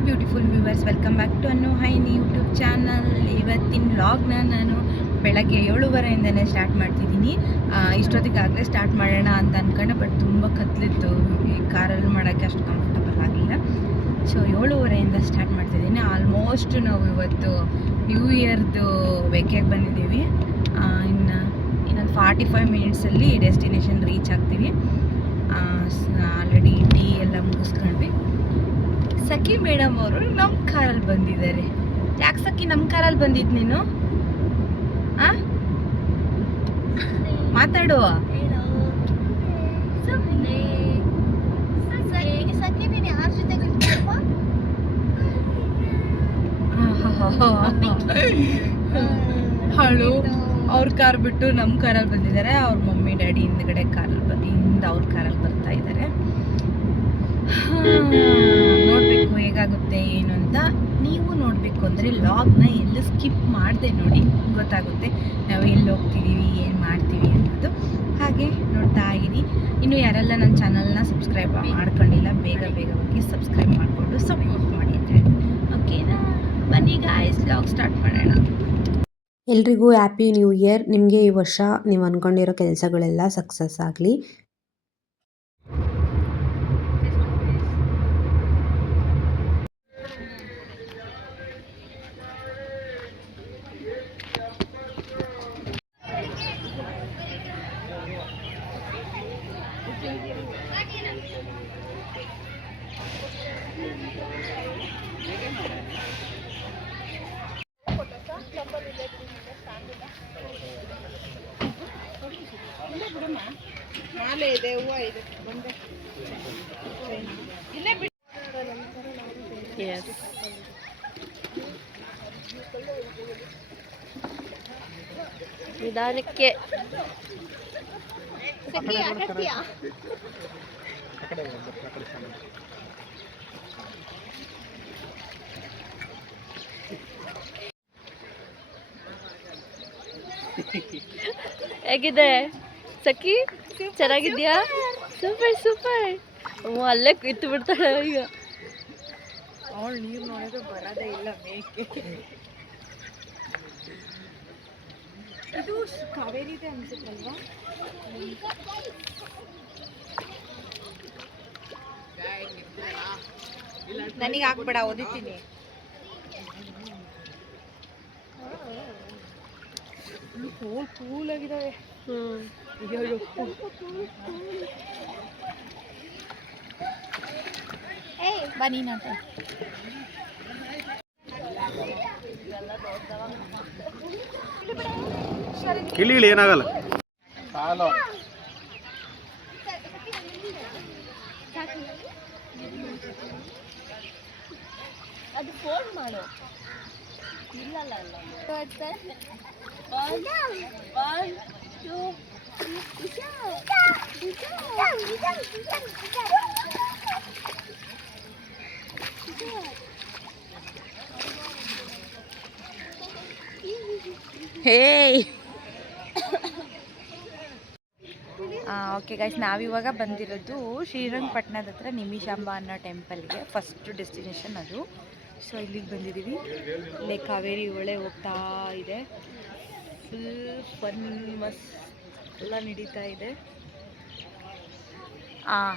Hi beautiful viewers, welcome back to ಅನ್ನು ಹೈನಿ YouTube channel. ಇವತ್ತಿನ ವ್ಲಾಗ್ನ ನಾನು ಬೆಳಗ್ಗೆ 7:30ಇಂದನೇ ಸ್ಟಾರ್ಟ್ ಮಾಡ್ತಿದ್ದೀನಿ. ಇಷ್ಟೊತ್ತಿಗಾಗಲೇ ಸ್ಟಾರ್ಟ್ ಮಾಡೋಣ ಅಂತ ಅಂದ್ಕೊಂಡೆ, ಬಟ್ ತುಂಬ ಕತ್ಲಿತ್ತು, ಈ ಕಾರಲ್ಲಿ ಮಾಡೋಕ್ಕೆ ಅಷ್ಟು ಕಂಫರ್ಟಬಲ್ ಆಗಿಲ್ಲ. ಸೊ 7:30ಇಂದ ಸ್ಟಾರ್ಟ್ ಮಾಡ್ತಿದ್ದೀನಿ. ಆಲ್ಮೋಸ್ಟ್ ನಾವು ಇವತ್ತು ನ್ಯೂ ಇಯರ್ದು ವೆಕೆಗೆ ಬಂದಿದ್ದೀವಿ. ಇನ್ನೊಂದು 45 ಮಿನಿಟ್ಸಲ್ಲಿ ಡೆಸ್ಟಿನೇಷನ್ ರೀಚ್ ಆಗ್ತೀವಿ. ಆಲ್ರೆಡಿ ಟೀ ಎಲ್ಲ ಮುಗಿಸ್ಕೊಂಡ್ವಿ. ಸಖಿ ಮೇಡಮ್ ಅವರು ನಮ್ಮ ಕಾರಲ್ಲಿ ಬಂದಿದ್ದಾರೆ. ಯಾಕೆ ಸಖಿ ನಮ್ಮ ಕಾರಲ್ಲಿ ಬಂದಿದ್ದು ನೀನು? ಮಾತಾಡುವ. ಹಳು ಅವ್ರ ಕಾರ್ ಬಿಟ್ಟು ನಮ್ಮ ಕಾರಲ್ಲಿ ಬಂದಿದ್ದಾರೆ. ಅವ್ರ ಮಮ್ಮಿ ಡ್ಯಾಡಿ ಹಿಂದ್ಗಡೆ ಅವ್ರ ಕಾರಲ್ಲಿ ಬರ್ತಾ ಇದ್ದಾರೆ. ನೋಡಬೇಕು ಹೇಗಾಗುತ್ತೆ ಏನು ಅಂತ. ನೀವು ನೋಡಬೇಕು ಅಂದರೆ ಲಾಗ್ನ ಎಲ್ಲೂ ಸ್ಕಿಪ್ ಮಾಡದೆ ನೋಡಿ, ಗೊತ್ತಾಗುತ್ತೆ ನಾವು ಎಲ್ಲಿ ಹೋಗ್ತಿದ್ದೀವಿ, ಏನು ಮಾಡ್ತೀವಿ ಅನ್ನೋದು. ಹಾಗೆ ನೋಡ್ತಾ ಇರಿ. ಇನ್ನು ಯಾರೆಲ್ಲ ನನ್ನ ಚಾನಲ್ನ ಸಬ್ಸ್ಕ್ರೈಬ್ ಮಾಡ್ಕೊಂಡಿಲ್ಲ, ಬೇಗ ಹೋಗಿ ಸಬ್ಸ್ಕ್ರೈಬ್ ಮಾಡಿಕೊಂಡು ಸಪೋರ್ಟ್ ಮಾಡಿ ಅಂತ ಹೇಳಿ. ಓಕೆನಾ? ಬನ್ನಿ ಗಾಯ್ಸ್, ಲಾಗ್ ಸ್ಟಾರ್ಟ್ ಮಾಡೋಣ. ಎಲ್ರಿಗೂ ಹ್ಯಾಪಿ ನ್ಯೂ ಇಯರ್. ನಿಮಗೆ ಈ ವರ್ಷ ನೀವು ಅಂದ್ಕೊಂಡಿರೋ ಕೆಲಸಗಳೆಲ್ಲ ಸಕ್ಸಸ್ ಆಗಲಿ. ಮಾಲೆ ಇದೆ, ಹೂವು ಇದೆ, ಬಂದೆ ಇಲ್ಲೇ ಬಿಟ್ಟು. ನಿಧಾನಕ್ಕೆ ಹೇಗಿದೆ ಸಖಿ? ಚೆನ್ನಾಗಿದ್ಯಾ? ಸೂಪರ್. ಅಲ್ಲೇ ಇತ್ತು ಬಿಡ್ತಾಳೆ ಈಗ. ಅವಳು ನೀರು ನೋಡಿದ್ರೆ ಬರೋದೇ ಇಲ್ಲ ಮೇಕೆ. ಇದು ಕಾವೇರಿದೆ ಅನ್ಸುತ್ತಲ್ವಾ? ನನಗೆ ಹಾಕ್ಬೇಡ, ಓದಿತೀನಿ. ಕೂಲ್ ಆಗಿದ್ದಾವೆ. ಬನ್ನಿ ನಾಟ. ಕಿಳಿ ಏನಾಗಲ್ಲ. ಅದು ಫೋನ್ ಮಾಡು. ಇಲ್ಲ 1 2 ಓಕೆ ಗೈಸ್, ನಾವಿವಾಗ ಬಂದಿರೋದು ಶ್ರೀರಂಗಪಟ್ಟಣದ ಹತ್ರ ನಿಮಿಷಾಂಬ ಅನ್ನೋ ಟೆಂಪಲ್ಗೆ. ಫಸ್ಟ್ ಡೆಸ್ಟಿನೇಷನ್ ಅದು. ಸೊ ಇಲ್ಲಿಗೆ ಬಂದಿದ್ದೀವಿ. ಇಲ್ಲೇ ಕಾವೇರಿ ಹೊಳೆ ಹೋಗ್ತಾ ಇದೆ. ಫುಲ್ ಫನ್ ಮಸ್ತ್ ಎಲ್ಲ ನಡೀತಾ ಇದೆ.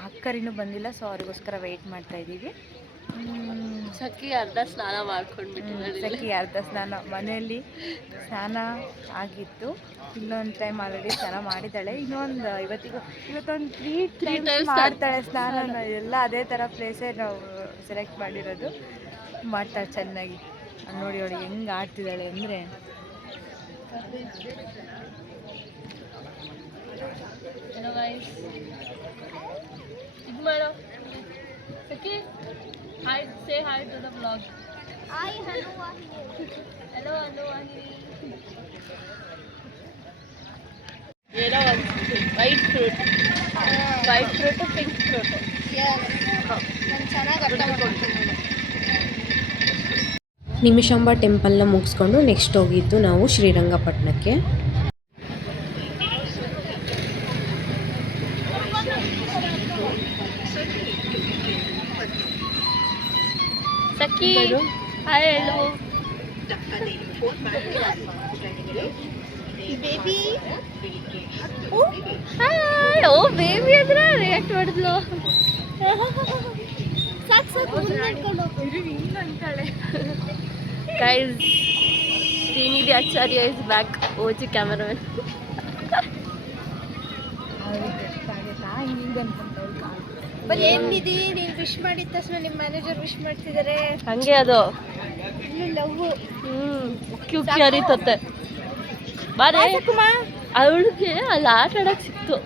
ಅಕ್ಕರಿನೂ ಬಂದಿಲ್ಲ, ಸೊ ಅವ್ರಿಗೋಸ್ಕರ ವೆಯ್ಟ್ ಮಾಡ್ತಾ ಇದ್ದೀವಿ. ಸಖಿ ಅರ್ಧ ಸ್ನಾನ ಮಾಡ್ಕೊಂಡ್ಬಿಟ್ಟಿದ್ದಾರೆ. ಸಖಿ ಅರ್ಧ ಸ್ನಾನ ಮನೆಯಲ್ಲಿ ಸ್ನಾನ ಆಗಿತ್ತು. ಇನ್ನೊಂದು ಟೈಮ್ ಆಲ್ರೆಡಿ ಸ್ನಾನ ಮಾಡಿದ್ದಾಳೆ. ಇವತ್ತೊಂದು 3 ಟೈಮ್ಸ್ ಮಾಡ್ತಾಳೆ ಸ್ನಾನ. ಎಲ್ಲ ಅದೇ ಥರ ಪ್ಲೇಸೇ ನಾವು ಸೆಲೆಕ್ಟ್ ಮಾಡಿರೋದು. ಮಾಡ್ತಾಳೆ ಚೆನ್ನಾಗಿ. ನೋಡಿ ಹೆಂಗೆ ಆಡ್ತಿದ್ದಾಳೆ ಅಂದರೆ. ಇದು ಮಾಡೋ Sakhi. Hi, say hi to the vlog. hello ಏನೋ ಒಂದು white fruit, pink fruit. Nimishamba ಟೆಂಪಲ್ನ ಮುಗಿಸ್ಕೊಂಡು ನೆಕ್ಸ್ಟ್ ಹೋಗಿದ್ದು ನಾವು ಶ್ರೀರಂಗಪಟ್ಟಣಕ್ಕೆ. ಸಖಿ ಹಾಯ್ ಹೇಳು. Baby hi. ಓ ಬೇಬಿ ಅಂದ್ರೆ ರಿಯಾಕ್ಟ್ ಮಾಡಿದ್ಲು. Guys, Srinidhi Acharya is back. OG cameraman. ಏನಿದಿ ನೀನು ವಿಶ್ ಮಾಡಿದ ತಕ್ಷಣ ನಿಮ್ಮ ಮ್ಯಾನೇಜರ್ ವಿಶ್ ಮಾಡ್ತಿದ್ದಾರೆ. ಹಂಗೆ ಅದು ಲವ್ ಕ್ಯೂಕಿ ಹರಿತತ್ತೆ. ಬಾರೆ ಅವಳಿಗೆ ಅಲ್ಲಿ ಆಟ ಆಡಕ್ ಸಿಕ್ತು.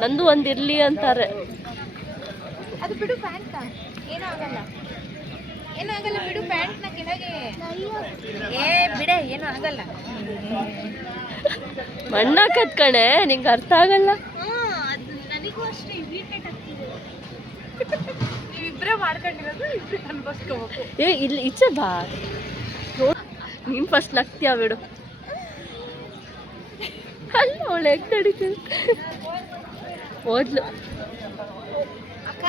ನಂದು ಒಂದಿರ್ಲಿ ಅಂತಾರೆ. ಅದು ಬಿಡು, ಪ್ಯಾಂಟ್ ಏನೂ ಆಗಲ್ಲ, ಏನೂ ಆಗಲ್ಲ ಬಿಡು, ಪ್ಯಾಂಟ್ನ ಕೆಳಗೆ ಬಿಡೆ, ಏನೂ ಆಗಲ್ಲ. ಮಣ್ಣಾಕತ್ ಕಣೆ, ನಿಂಗೆ ಅರ್ಥ ಆಗಲ್ಲ. ಅದು ನನಗೂ ಅಷ್ಟೇ ಇರಿಟೇಟ್ ಆಗ್ತಿದೆ. ನೀವಿಬ್ಬರೇ ಮಾಡ್ಕೊಂಡಿರೋದು, ಇಬ್ಬರು ಅನ್ಭವಿಸ್ಕೋಬೇಕು. ಇಲ್ಲಿ ಈಚೆ ಬಾ, ನೀನು ಫಸ್ಟ್ ನಗ್ತೀಯ ಬಿಡು. ಅಲ್ಲ ಅವಳು ಹೆಂಗ್ ನಡೀತೀವಿ ಓದ್ಲು. ಅಕ್ಕ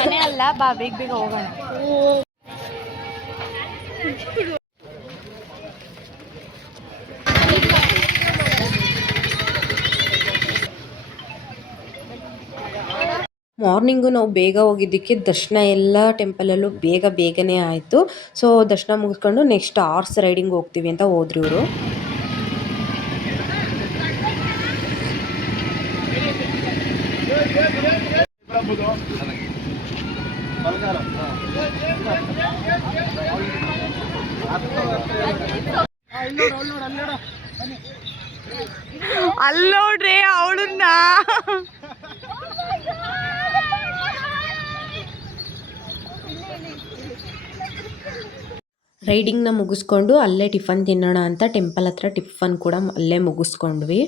ಮನೆ ಅಲ್ಲ, ಬಾ ಬೇಗ ಬೇಗ ಹೋಗೋಣ. ಮಾರ್ನಿಂಗು ನಾವು ಬೇಗ ಹೋಗಿದ್ದಕ್ಕೆ ದರ್ಶನ ಎಲ್ಲ ಟೆಂಪಲಲ್ಲೂ ಬೇಗನೆ ಆಯಿತು. ಸೊ ದರ್ಶನ ಮುಗಿಸ್ಕೊಂಡು ನೆಕ್ಸ್ಟ್ ಹಾರ್ಸ್ ರೈಡಿಂಗ್ ಹೋಗ್ತೀವಿ ಅಂತ ಹೋದ್ರು ಇವರು. ಅಲ್ಲೋಡ್ರಿ ಅವಳನ್ನ. ರೈಡಿಂಗ್ನ ಮುಗಿಸ್ಕೊಂಡು ಅಲ್ಲೇ ಟಿಫನ್ ತಿನ್ನೋಣ ಅಂತ ಟೆಂಪಲ್ ಹತ್ರ ಟಿಫನ್ ಕೂಡ ಅಲ್ಲೇ ಮುಗಿಸ್ಕೊಂಡ್ವಿ.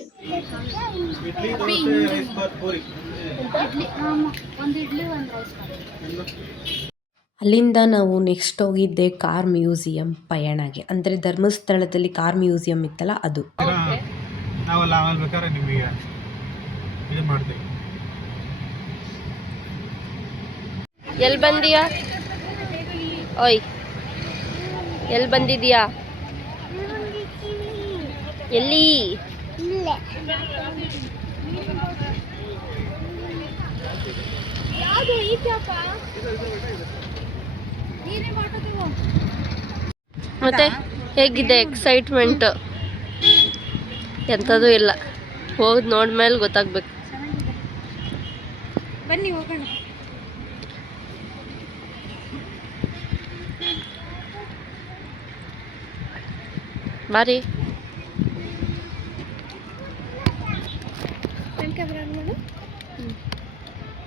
ಅಲ್ಲಿಂದ ನಾವು ನೆಕ್ಸ್ಟ್ ಹೋಗಿದ್ದೆ ಕಾರ್ ಮ್ಯೂಸಿಯಂ ಪಯಣಗೆ. ಅಂದರೆ ಧರ್ಮಸ್ಥಳದಲ್ಲಿ ಕಾರ್ ಮ್ಯೂಸಿಯಂ ಇತ್ತಲ್ಲ ಅದು. ನಾವಲ್ಲ ಆಮೇಲೆ ಬೇಕಾದ್ರೆ ನಿಮಗೆ ಇದು ಮಾಡ್ತೀವಿ. ಎಲ್ಲಿ ಬಂದೀಯಾ? ಓಯ್ ಎಲ್ಲಿ ಬಂದಿದೀಯಾ? ಎಲ್ಲಿ? ಮತ್ತೆ ಹೇಗಿದೆ ಎಕ್ಸೈಟ್ಮೆಂಟ್? ಎಂಥದ್ದು ಇಲ್ಲ, ಹೋಗಿ ನೋಡ್ಮೇಲೆ ಗೊತ್ತಾಗ್ಬೇಕು. ಬನ್ನಿ ಹೋಗೋಣ. ಬಾರಿ.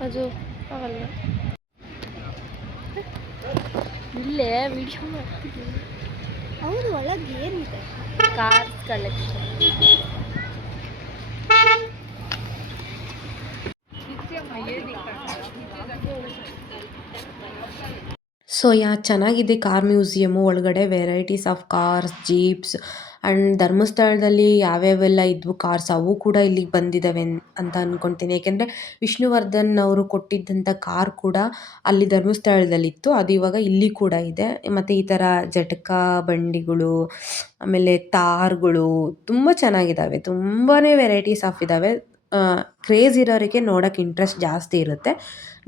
ಅದು ಆಗಲ್ಲ, ಇಲ್ಲೇ ವಿಡಿಯೋ ಮಾಡ್ತಿದ್ದೀನಿ. ಹೌದು, ಒಳಗೆ ಏನಿದೆ? Cars collection. ಸೊ ಚೆನ್ನಾಗಿದೆ ಕಾರ್ ಮ್ಯೂಸಿಯಮು. ಒಳಗಡೆ varieties of cars, jeeps and ಧರ್ಮಸ್ಥಳದಲ್ಲಿ ಯಾವ್ಯಾವೆಲ್ಲ ಇದ್ವು ಕಾರ್ಸ್ ಅವು ಕೂಡ ಇಲ್ಲಿಗೆ ಬಂದಿದ್ದಾವೆ ಅಂತ ಅಂದ್ಕೊತೀನಿ. ಏಕೆಂದರೆ ವಿಷ್ಣುವರ್ಧನ್ ಅವರು ಕೊಟ್ಟಿದ್ದಂಥ ಕಾರ್ ಕೂಡ ಅಲ್ಲಿ ಧರ್ಮಸ್ಥಳದಲ್ಲಿತ್ತು, ಅದು ಇವಾಗ ಇಲ್ಲಿ ಕೂಡ ಇದೆ. ಮತ್ತು ಈ ಥರ ಜಟಕಾ ಬಂಡಿಗಳು, ಆಮೇಲೆ ತಾರ್ಗಳು ತುಂಬ ಚೆನ್ನಾಗಿದ್ದಾವೆ. ತುಂಬಾ ವೆರೈಟೀಸ್ ಆಫ್ ಇದ್ದಾವೆ. ಕ್ರೇಜ್ ಇರೋರಿಗೆ ನೋಡೋಕ್ಕೆ ಇಂಟ್ರೆಸ್ಟ್ ಜಾಸ್ತಿ ಇರುತ್ತೆ.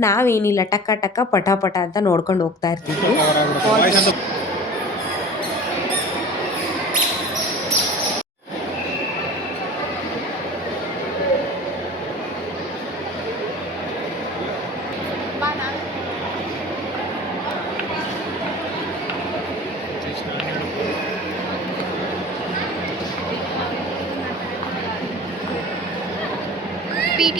ನಾವೇನಿಲ್ಲ ಟಕ ಟಕ ಪಟ ಪಟ ಅಂತ ನೋಡ್ಕೊಂಡು ಹೋಗ್ತಾ ಇರ್ತೀವಿ. PD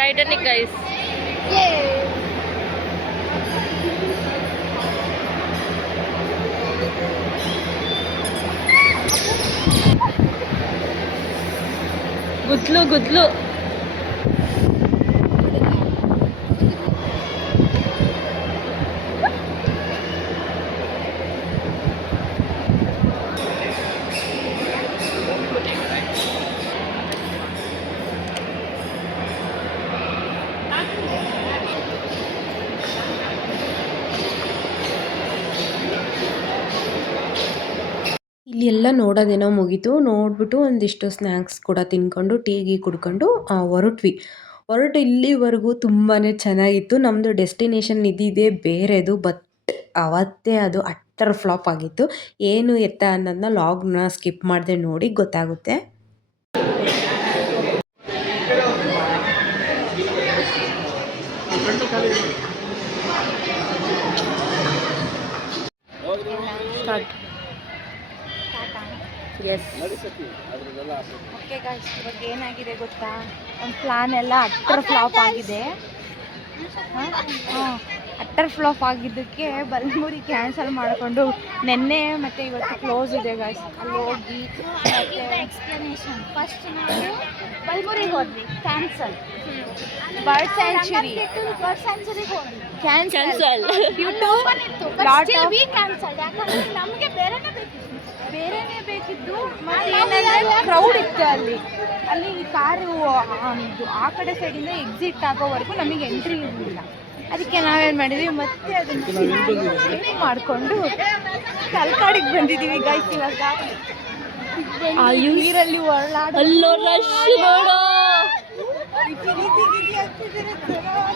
Titanic guys. ಗುದ್ಲು ಗುದ್ಲು. ಇಲ್ಲಿ ಎಲ್ಲ ನೋಡೋದೇನೋ ಮುಗೀತು. ನೋಡ್ಬಿಟ್ಟು ಒಂದಿಷ್ಟು ಸ್ನ್ಯಾಕ್ಸ್ ಕೂಡ ತಿನ್ಕೊಂಡು ಟೀ ಕುಡ್ಕೊಂಡು ಹೊರಟು ಇಲ್ಲಿವರೆಗೂ ತುಂಬಾ ಚೆನ್ನಾಗಿತ್ತು. ನಮ್ಮದು ಡೆಸ್ಟಿನೇಷನ್ ಇದ್ದಿದ್ದೇ ಬೇರೆದು, ಬಟ್ ಅವತ್ತೇ ಅದು ಅಟ್ಟರ್ ಫ್ಲಾಪ್ ಆಗಿತ್ತು. ಏನು ಎತ್ತ ಅನ್ನೋದನ್ನ ಲಾಗ್ನ ಸ್ಕಿಪ್ ಮಾಡದೆ ನೋಡಿ ಗೊತ್ತಾಗುತ್ತೆ. ಓಕೆ ಗಾಯ್ಸ್, ಇವಾಗ ಏನಾಗಿದೆ ಗೊತ್ತಾ, ಒಂದು ಪ್ಲಾನ್ ಎಲ್ಲ ಅಟ್ಟರ್ ಫ್ಲಾಪ್ ಆಗಿದೆ. ಅಟ್ಟರ್ ಫ್ಲಾಪ್ ಆಗಿದ್ದಕ್ಕೆ ಬಲ್ಮುರಿ ಕ್ಯಾನ್ಸಲ್ ಮಾಡಿಕೊಂಡು ನೆನ್ನೆ ಮತ್ತು ಇವತ್ತು ಕ್ಲೋಸ್ ಇದೆ ಗಾಯ್ಸ್. ಅಲ್ಲಿ ಹೋಗಿ ಎಕ್ಸ್ಪ್ಲನೇಷನ್. ಫಸ್ಟ್ ನಾವು ಬಲ್ಮುರಿಗೆ ಹೋದ್ವಿ, ಕ್ಯಾನ್ಸಲ್. ಬರ್ಡ್ ಸ್ಯಾಂಚುರಿಗೆ ಹೋದ್ವಿ, ಕ್ಯಾನ್ಸಲ್. ಯಾಕಂದ್ರೆ ನಮಗೆ ಬೇರೆನೇ ಬೇಕಿದ್ದು. ಕ್ರೌಡ್ ಇತ್ತು ಅಲ್ಲಿ ಈ ಕಾರು ಆ ಕಡೆ ಸೈಡಿಂದ ಎಕ್ಸಿಟ್ ಆಗೋವರೆಗೂ ನಮಗೆ ಎಂಟ್ರಿ ಇರಲಿಲ್ಲ. ಅದಕ್ಕೆ ನಾವೇನು ಮಾಡಿದ್ವಿ, ಮತ್ತೆ ಅದನ್ನು ಮಾಡಿಕೊಂಡು ತಲಕಾಡಿಗೆ ಬಂದಿದ್ದೀವಿ ಗೈಸ್. ಇವಾಗ ನೀರಲ್ಲಿ ಅಲ್ಲೋ ರಶ್ ನೋಡು,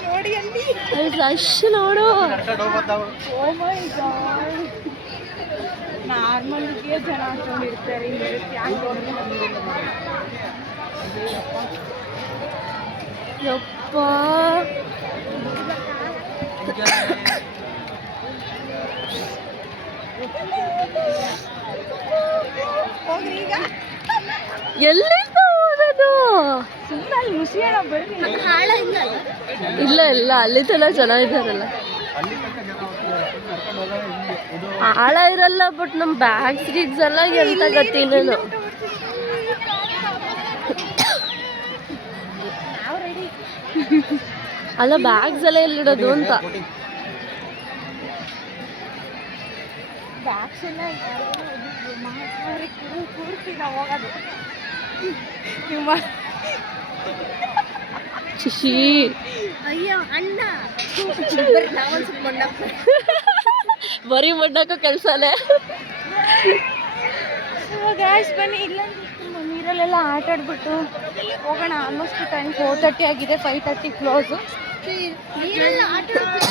ನೋಡಿ ಅಲ್ಲಿ ರಶ್ ನೋಡು. ಓ ಮೈ ಗಾಡ್, ನಾರ್ಮಲ್ಗೆ ಜನ ಹಾಕೊಂಡಿರ್ತಾರೆ. ಯಪ್ಪ, ಹೋಗ್ರಿ ಈಗ. ಎಲ್ಲಿಂದ ಹೋಗೋದು? ಸುಮ್ಮನೆ ಅಲ್ಲಿ ಮುಸಿಯೋಣ ಬರ್ರಿ. ಇಲ್ಲ ಇಲ್ಲ, ಅಲ್ಲಿ ತನಕ ಜನ ಇದ್ದಾರಲ್ಲ. ಆಳ ಇರಲ್ಲ, ಬಟ್ ನಮ್ಮ ಬ್ಯಾಗ್ಸ್ ಗಿಗ್ಸ್ ಎಲ್ಲ ಎಂತ ಗತಿನೇನು. ಅಲ್ಲ ಬ್ಯಾಗ್ಸ್ ಎಲ್ಲ ಎಲ್ಲಿಡೋದು ಅಂತ. ಬ್ಯಾಗ್ಸ್ ಎಲ್ಲ ಕೂರ್ತಿ ನಾವು ಹೋಗೋದು. ಶಿಶಿ ಅಯ್ಯೋ ಅಣ್ಣ, ಬರೀ ಮಣ್ಣಾಕೋ ಕೆಲಸನೇ. ಗ್ಯಾಸ್ ಬನ್ನಿ, ಇಲ್ಲ ನೀರಲ್ಲೆಲ್ಲ ಆಟ ಆಡ್ಬಿಟ್ಟು ಹೋಗೋಣ. ಆಲ್ಮೋಸ್ಟ್ ಟೈಮ್ 4:30 ಆಗಿದೆ, 5:30 ಕ್ಲೋಸು. ನೀರೆಲ್ಲ ಆಟ ಆಡ್ಬಿಟ್ಟು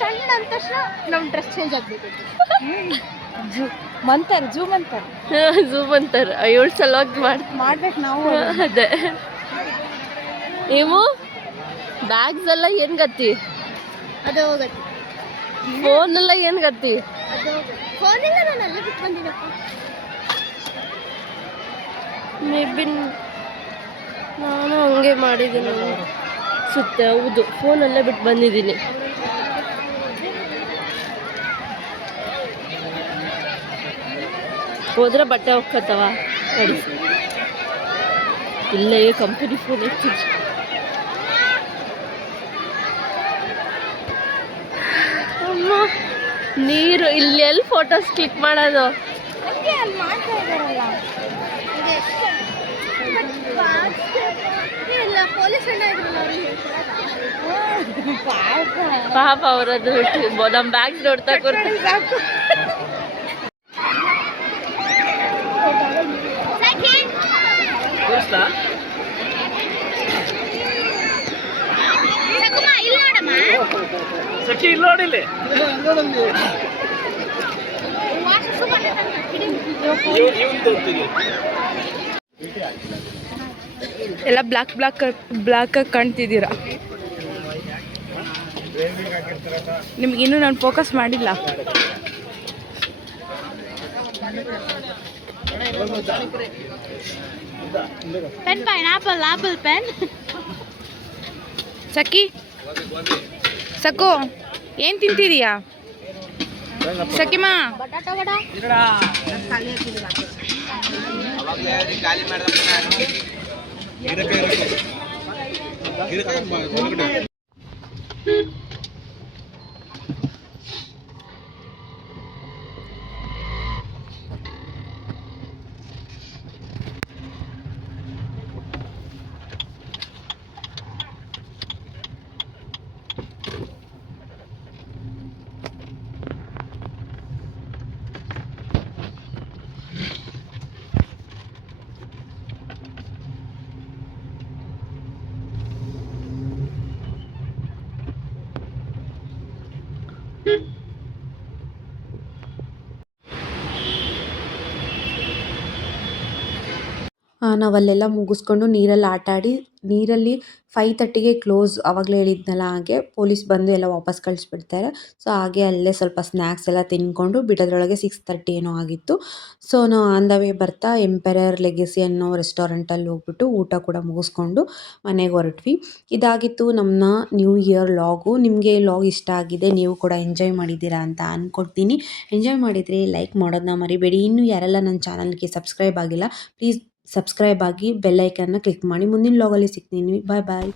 ಸಣ್ಣ ಅಂದ ತಕ್ಷಣ ನಮ್ಮ ಡ್ರೆಸ್ ಚೇಂಜ್ ಆಗ್ಬಿಟ್ಟಿತ್ತು. ಝೂ ಮಂತಾರೆ 7 ಸಲವಾಗಿ ಮಾಡ್ಬೇಕು ನಾವು. ಅದೇ ನೀವು ಬ್ಯಾಗ್ಸ್ ಎಲ್ಲ ಏನು ಗತಿ, ಅದು ಹೋಗತ್ತೆ. ಫೋನ್ ಎಲ್ಲ ಏನು ಗತಿ? ಫೋನ್ ಇಲ್ಲ, ನಾನು ಅಲ್ಲೇ ಬಿಟ್ಟು ಬಂದಿದ್ದಪ್ಪ. ಮೇ ಬಿ ನಾನು ಹಂಗೆ ಮಾಡಿದ್ದೀನಿ ಸುತ್ತೆ. ಹೌದು, ಫೋನಲ್ಲೇ ಬಿಟ್ಟು ಬಂದಿದ್ದೀನಿ. ಹೋದ್ರೆ ಬಟ್ಟೆ ಹೋಗ್ಕತ್ತವ ನೋಡಿ. ಇಲ್ಲೇ ಕಂಪನಿ ಫೋನ್ ಎತ್ತಿದ್ರು. ಅಮ್ಮ, ನೀರು ಇಲ್ಲಿ ಎಲ್ಲಿ ಫೋಟೋಸ್ ಕ್ಲಿಕ್ ಮಾಡೋದು? ಅಲ್ಲಿ ಮಾಡ್ತಾ ಇದ್ದಾರಲ್ಲ, ಪೊಲೀಸ್ ಪಾಪ ಅವರದ್ದು ನಮ್ಮ ಬ್ಯಾಗ್ಸ್ ನೋಡ್ತಾ ಕೊಡ್ತಾರೆ. ಎಲ್ಲ ಬ್ಲಾಕ್ ಕಾಣ್ತಿದ್ದೀರಾ. ನಿಮ್ಗಿನ್ನೂ ನಾನು ಫೋಕಸ್ ಮಾಡಿಲ್ಲ. Pen pineapple apple pen. Sakhi Saku ಏನು ತಿಂತಿದೀಯಾ ಸಖಿಮಾ? ನಾವಲ್ಲೆಲ್ಲ ಮುಗಿಸ್ಕೊಂಡು ನೀರಲ್ಲಿ ಆಟ ಆಡಿ ನೀರಲ್ಲಿ 5:30ಗೆ ಕ್ಲೋಸ್ ಆವಾಗಲೇ ಹೇಳಿದ್ನಲ್ಲ ಹಾಗೆ ಪೊಲೀಸ್ ಬಂದು ಎಲ್ಲ ವಾಪಸ್ ಕಳಿಸ್ಬಿಡ್ತಾರೆ. ಸೊ ಹಾಗೆ ಅಲ್ಲೇ ಸ್ವಲ್ಪ ಸ್ನ್ಯಾಕ್ಸ್ ಎಲ್ಲ ತಿಂದ್ಕೊಂಡು ಬಿಡೋದ್ರೊಳಗೆ 6:30 ಏನೋ ಆಗಿತ್ತು. ಸೊ ನಾವು ಆನ್ ದ ವೇ ಬರ್ತಾ ಎಂಪರರ್ ಲೆಗಸಿ ಅನ್ನೋ ರೆಸ್ಟೋರೆಂಟಲ್ಲಿ ಹೋಗ್ಬಿಟ್ಟು ಊಟ ಕೂಡ ಮುಗಿಸ್ಕೊಂಡು ಮನೆಗೆ ಹೊರಟ್ವಿ. ಇದಾಗಿತ್ತು ನಮ್ಮ ನ್ಯೂ ಇಯರ್ ಲಾಗು. ನಿಮಗೆ ಲಾಗ್ ಇಷ್ಟ ಆಗಿದೆ, ನೀವು ಕೂಡ ಎಂಜಾಯ್ ಮಾಡಿದ್ದೀರಾ ಅಂತ ಅಂದ್ಕೊಳ್ತೀನಿ. ಎಂಜಾಯ್ ಮಾಡಿದರೆ ಲೈಕ್ ಮಾಡೋದನ್ನ ಮರಿಬೇಡಿ. ಇನ್ನೂ ಯಾರೆಲ್ಲ ನನ್ನ ಚಾನಲ್ಗೆ ಸಬ್ಸ್ಕ್ರೈಬ್ ಆಗಿಲ್ಲ ಪ್ಲೀಸ್ ಸಬ್ಸ್ಕ್ರೈಬ್ ಆಗಿ ಬೆಲ್ ಐಕನ್ನ ಕ್ಲಿಕ್ ಮಾಡಿ. ಮುಂದಿನ ಲಾಗಲ್ಲಿ ಸಿಗ್ತೀನಿ. ಬಾಯ್ ಬಾಯ್.